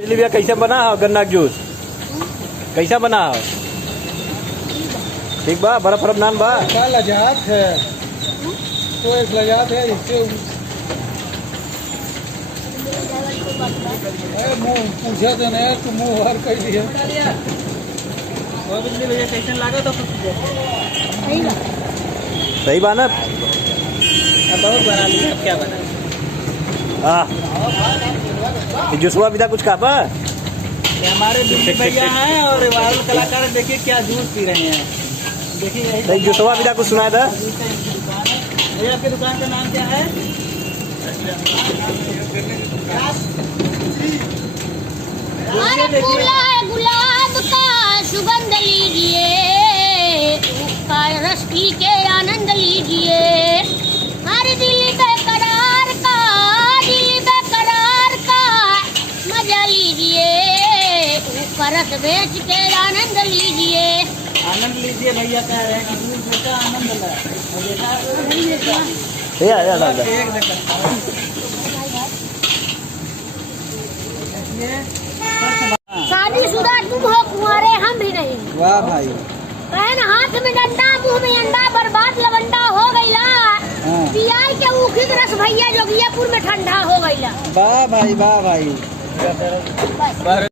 बिजली भैया कैसे बना हो गन्ना का जूस? कैसा बना हो? ठीक बा? बर्फ बर्फ नान बा? क्या लजात है, तो एक लजात है इससे मुँह पूछा तो नहीं तो मुँह हर कर दिया। बिजली भैया कैसे लगा तो सही बा ना? बहुत बना लिया, क्या बना जूसवा बिना कुछ खा पा? ये हमारे बिजली भैया हैं और वायरल कलाकार देखिए क्या जूस पी रहे हैं। देखिए जूसवा बिना कुछ सुनाया था? भैया आपकी दुकान का नाम क्या है? गुलाब का सुगंध लीजिए, उसका रस पी के आनंद लीजिए। हर दिल बेकरार का मजा लीजिए, उसका रस बेच के आनंद लीजिए। आनंद लीजिए भैया कह रहे हैं कि दूध बेटा आनंद ला। शादीशुदा तुम हो, कुंवारे हम भी नहीं। वाह भाई, बहन हाथ में डंडा मुंह में अंडा, बर्बाद लवंडा हो गईला। पियाई के ऊखी के रस भैया जोगियापुर में ठंडा हो गईला। वाह भाई, वाह भाई।